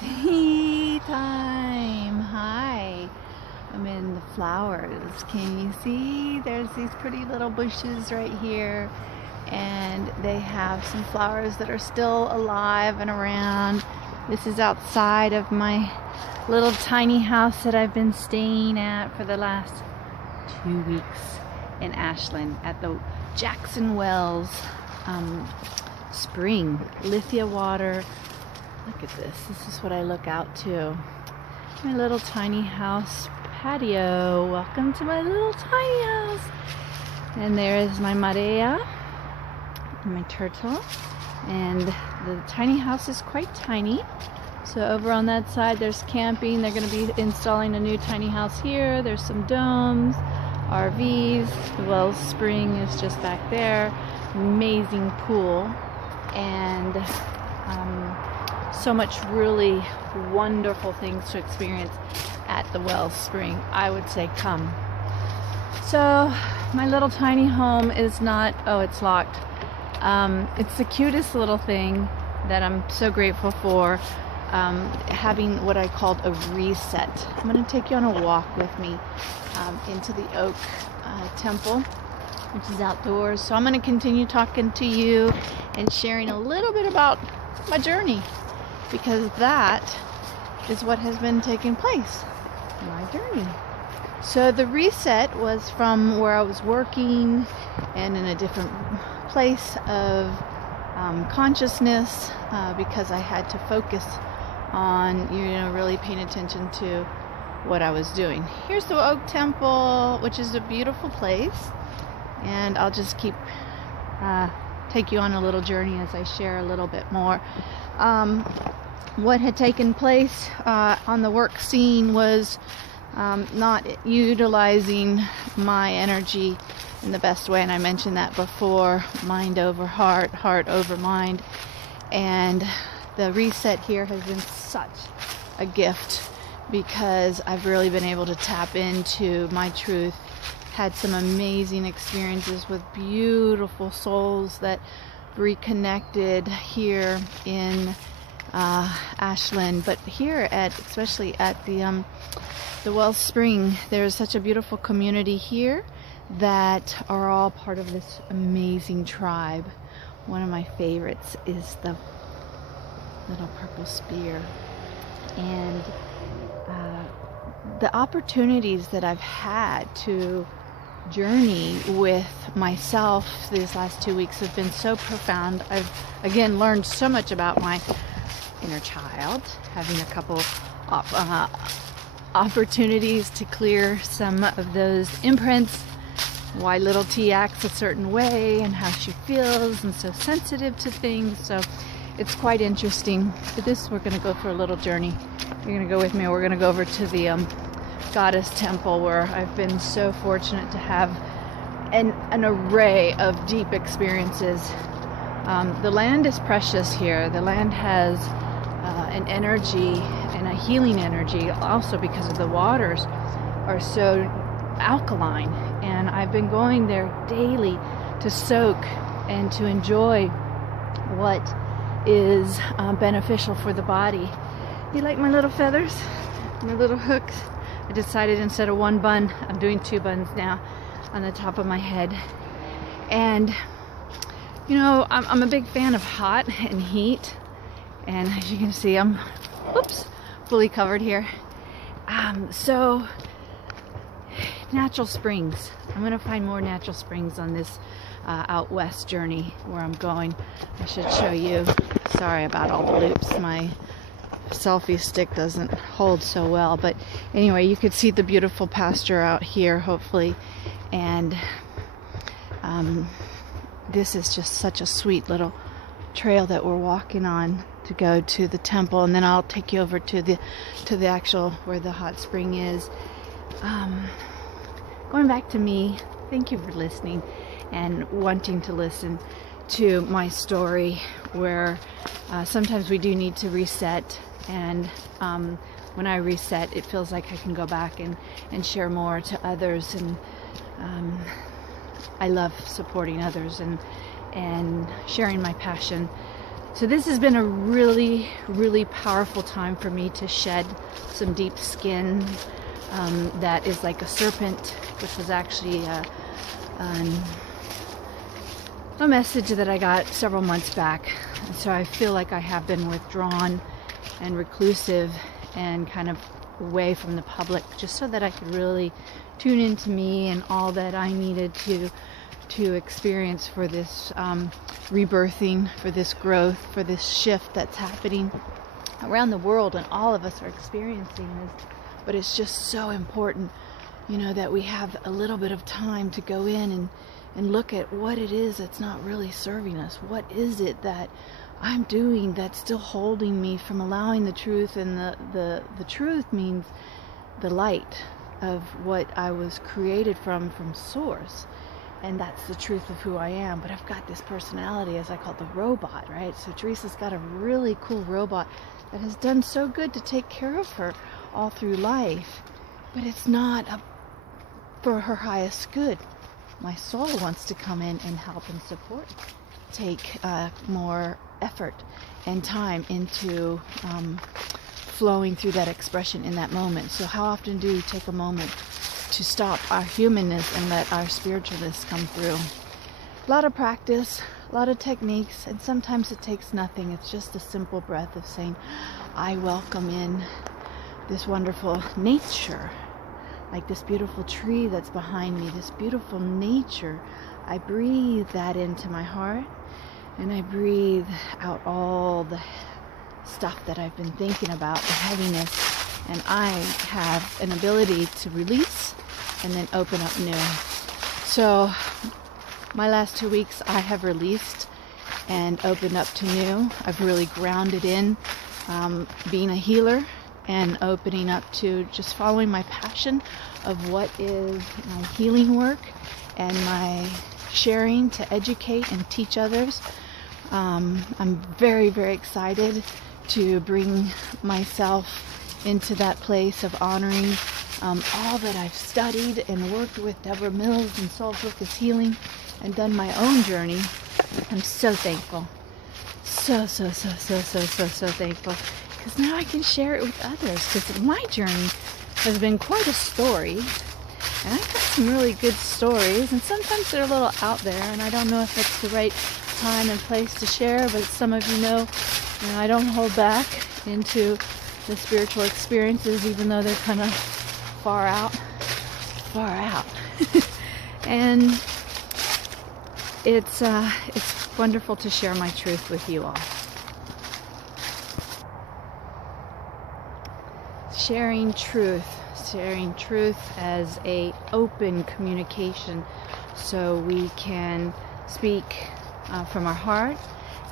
Tea time. Hi. I'm in the flowers. Can you see? There's these pretty little bushes right here, and they have some flowers that are still alive and around. This is outside of my little tiny house that I've been staying at for the last 2 weeks in Ashland at the Jackson Wells Spring. Lithia water. Look at this. This is what I look out to. My little tiny house patio. Welcome to my little tiny house. And there is my Maria, my turtle. And the tiny house is quite tiny. So over on that side there's camping. They're going to be installing a new tiny house here. There's some domes, RVs. The WellsSpring is just back there. Amazing pool. And so much really wonderful things to experience at the WellsSpring. I would say come. So my little tiny home is not, oh, it's locked. It's the cutest little thing that I'm so grateful for, having what I called a reset. I'm going to take you on a walk with me into the Oak Temple, which is outdoors. So I'm going to continue talking to you and sharing a little bit about my journey, because that is what has been taking place, my journey. So the reset was from where I was working and in a different place of consciousness, because I had to focus on, really paying attention to what I was doing. Here's the Oak Temple, which is a beautiful place, and I'll just keep take you on a little journey as I share a little bit more. What had taken place on the work scene was not utilizing my energy in the best way, and I mentioned that before. Mind over heart, heart over mind. And the reset here has been such a gift, because I've really been able to tap into my truth. Had some amazing experiences with beautiful souls that reconnected here in Ashland, but here especially at the WellsSpring, there's such a beautiful community here that are all part of this amazing tribe. One of my favorites is the little purple spear, and the opportunities that I've had to journey with myself these last 2 weeks have been so profound. I've again learned so much about my inner child, having a couple opportunities to clear some of those imprints, why little T acts a certain way and how she feels and so sensitive to things. So it's quite interesting. But we're going to go for a little journey. You're going to go with me. We're going to go over to the Goddess Temple, where I've been so fortunate to have an array of deep experiences. The land is precious here. The land has an energy and a healing energy, also because of the waters are so alkaline, and I've been going there daily to soak and to enjoy what is beneficial for the body. You like my little feathers, my little hooks? I decided instead of one bun, I'm doing 2 buns now on the top of my head. And I'm a big fan of hot and heat, and as you can see, I'm fully covered here. So natural springs. I'm going to find more natural springs on this out west journey where I'm going. I should show you. Sorry about all the loops. My selfie stick doesn't hold so well, but anyway, you could see the beautiful pasture out here, hopefully. And this is just such a sweet little trail that we're walking on to go to the temple, and then I'll take you over to the actual where the hot spring is. Going back to me, thank you for listening and wanting to listen to my story, where sometimes we do need to reset, and when I reset, it feels like I can go back and share more to others, and I love supporting others and sharing my passion So this has been a really, really powerful time for me to shed some deep skin that is like a serpent, which was actually a message that I got several months back. And so I feel like I have been withdrawn and reclusive and kind of away from the public, just so that I could really tune into me and all that I needed to experience for this rebirthing, for this growth, for this shift that's happening around the world, and all of us are experiencing this. But it's just so important, you know, that we have a little bit of time to go in and look at what it is that's not really serving us. What is it that I'm doing that's still holding me from allowing the truth? And the truth means the light of what I was created from source. And that's the truth of who I am. But I've got this personality, as I call it, the robot, right? So Teresa's got a really cool robot that has done so good to take care of her all through life. But it's not for her highest good. My soul wants to come in and help and support, take more effort and time into flowing through that expression in that moment. So how often do we take a moment to stop our humanness and let our spiritualness come through? A lot of practice, a lot of techniques, and sometimes it takes nothing. It's just a simple breath of saying, I welcome in this wonderful nature, like this beautiful tree that's behind me, this beautiful nature. I breathe that into my heart, and I breathe out all the stuff that I've been thinking about, the heaviness, and I have an ability to release and then open up new. So my last 2 weeks I have released and opened up to new. I've really grounded in being a healer and opening up to just following my passion of what is my healing work and my sharing to educate and teach others. I'm very, very excited to bring myself into that place of honoring all that I've studied and worked with Deborah Mills and Soul Focus Healing and done my own journey. I'm so thankful. So thankful. Because now I can share it with others. Because my journey has been quite a story. And I've got some really good stories. And sometimes they're a little out there. And I don't know if it's the right time and place to share. But some of you know, I don't hold back into the spiritual experiences, even though they're kind of far out. And it's wonderful to share my truth with you all. Sharing truth as a open communication, so we can speak from our heart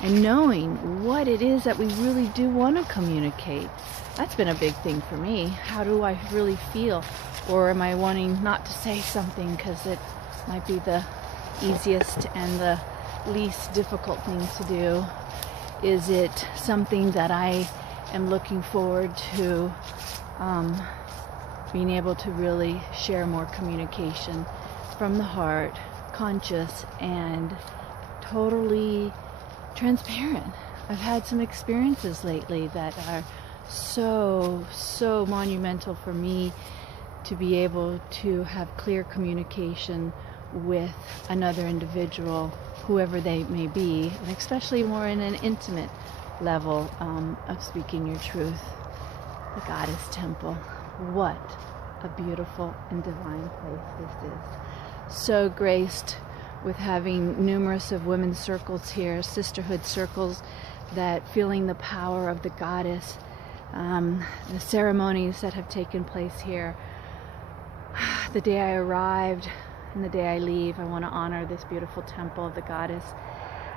and knowing what it is that we really do want to communicate. That's been a big thing for me. How do I really feel? Or am I wanting not to say something because it might be the easiest and the least difficult thing to do? Is it something that I am looking forward to being able to really share more communication from the heart, conscious and totally transparent? I've had some experiences lately that are so monumental for me to be able to have clear communication with another individual, whoever they may be, and especially more in an intimate level of speaking your truth. The Goddess Temple. What a beautiful and divine place this is. So graced with having numerous of women's circles here, sisterhood circles, that feeling the power of the goddess, the ceremonies that have taken place here. The day I arrived and the day I leave, I want to honor this beautiful temple of the goddess,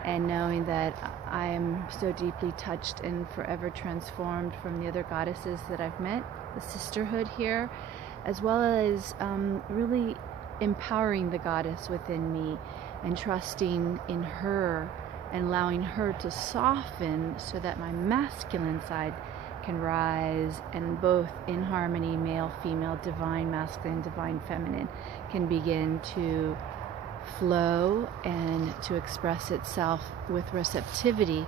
and knowing that I am so deeply touched and forever transformed from the other goddesses that I've met, the sisterhood here, as well as really empowering the goddess within me and trusting in her and allowing her to soften so that my masculine side can rise, and both in harmony, male, female, divine masculine, divine feminine, can begin to flow and to express itself with receptivity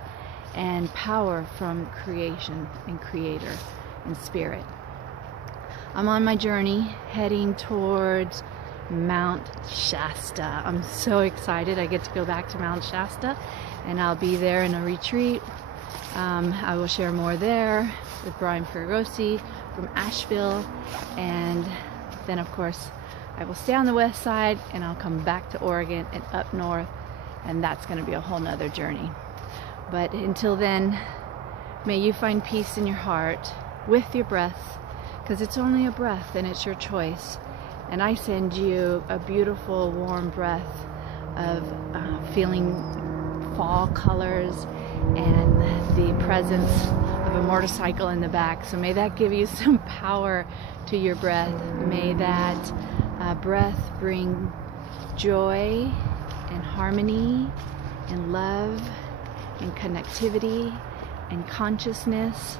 and power from creation and creator and spirit. I'm on my journey heading towards Mount Shasta. I'm so excited. I get to go back to Mount Shasta, and I'll be there in a retreat. I will share more there with Brian Ferrosi from Asheville, and then of course I will stay on the west side and I'll come back to Oregon and up north, and that's going to be a whole nother journey. But until then, may you find peace in your heart with your breath, because it's only a breath and it's your choice. And I send you a beautiful warm breath of feeling fall colors and the presence of a motorcycle in the back. So may that give you some power to your breath. May that breath bring joy and harmony and love and connectivity and consciousness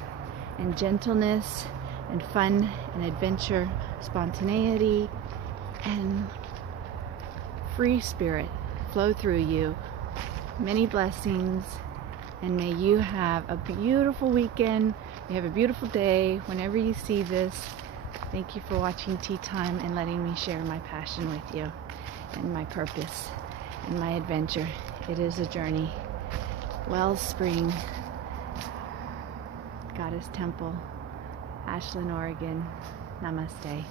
and gentleness and fun and adventure, spontaneity and free spirit flow through you. Many blessings, and may you have a beautiful weekend. You have a beautiful day whenever you see this. Thank you for watching Tea Time and letting me share my passion with you and my purpose and my adventure. It is a journey. WellsSpring Goddess Temple, Ashland, Oregon. Namaste.